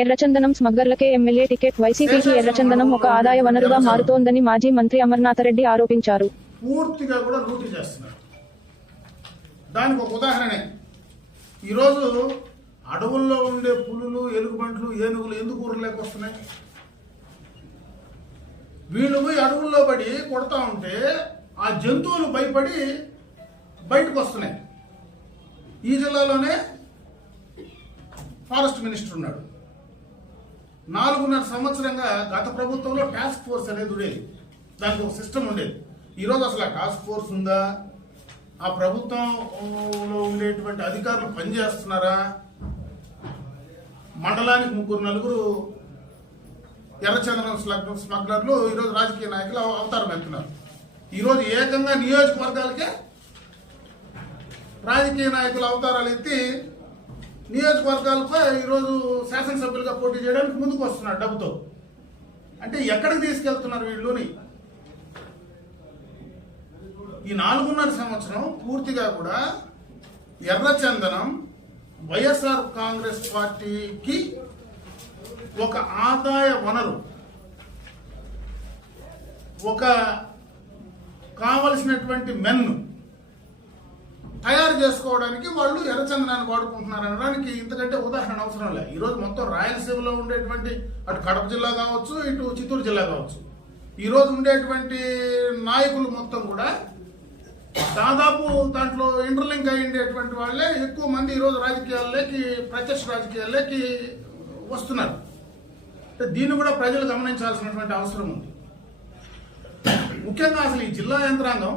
ఎర్రచందనం స్మగ్లర్లకే MLA ticket. వైసీపీకి ఎర్రచందనం ఒక ఆదాయ వనరుగా మారుతోందని మాజీ మంత్రి అమర్నాథరెడ్డి ఆరోపించారు. పూర్తిగా కూడా లూటీ చేస్తున్నారు. దానికి ఒక ఉదాహరణే ఈరోజు అడవుల్లో ఉండే పులులు, ఎలుగుబంట్లు, ఏనుగులు ఎందుకు ఊర్లోకి వస్తున్నాయి? వీళ్ళు పోయి అడవుల్లో పడి కొడతా ఉంటే ఆ జంతువులు భయపడి బయటకు వస్తున్నాయి. ఈ జిల్లాలోనే ఫారెస్ట్ మినిస్టర్ ఉన్నాడు. 4.5 సంవత్సరంగా గత ప్రభుత్వంలో టాస్క్ ఫోర్స్ అనేది ఉండేది. దానికి ఒక సిస్టమ్ ఉండేది. ఈరోజు అసలు ఆ టాస్క్ ఫోర్స్ ఉందా? ఆ ప్రభుత్వంలో ఉండేటువంటి అధికారులు పనిచేస్తున్నారా? మండలానికి 3-4 ఎర్రచందనం స్మగ్లర్లు ఈరోజు రాజకీయ నాయకులు అవతారం ఎత్తున్నారు. ఈరోజు ఏకంగా నియోజకవర్గాలకే రాజకీయ నాయకులు అవతారాలు ఎత్తి నియోజకవర్గాలపై ఈరోజు శాసనసభ్యులుగా పోటీ చేయడానికి ముందుకు వస్తున్నారు డబ్బుతో. అంటే ఎక్కడికి తీసుకెళ్తున్నారు వీళ్ళుని? ఈ 4.5 సంవత్సరం పూర్తిగా కూడా ఎర్రచందనం వైఎస్ఆర్ కాంగ్రెస్ పార్టీకి ఒక ఆదాయ వనరు, ఒక కావలసినటువంటి మెన్ను తయారు చేసుకోవడానికి వాళ్ళు ఎర్రచందనాన్ని వాడుకుంటున్నారు అనడానికి ఇంతకంటే ఉదాహరణ అవసరం లేదు. ఈరోజు మొత్తం రాయలసీమలో ఉండేటువంటి అటు కడప జిల్లా కావచ్చు, ఇటు చిత్తూరు జిల్లా కావచ్చు, ఈరోజు ఉండేటువంటి నాయకులు మొత్తం కూడా దాదాపు దాంట్లో ఇంటర్లింక్ అయి ఉండేటువంటి వాళ్ళే ఎక్కువ మంది ఈరోజు రాజకీయాల్లోకి, ప్రత్యక్ష రాజకీయాల్లోకి వస్తున్నారు. దీన్ని కూడా ప్రజలు గమనించాల్సినటువంటి అవసరం ఉంది. ముఖ్యంగా అసలు ఈ జిల్లా యంత్రాంగం,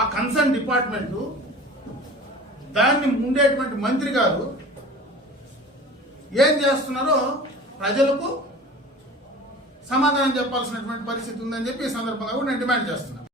ఆ కన్సర్న్ డిపార్ట్మెంటు, దాన్ని ఉండేటువంటి మంత్రి గారు ఏం చేస్తున్నారో ప్రజలకు సమాధానం చెప్పాల్సినటువంటి పరిస్థితి ఉందని చెప్పి ఈ సందర్భంగా కూడా నేను డిమాండ్ చేస్తున్నాను.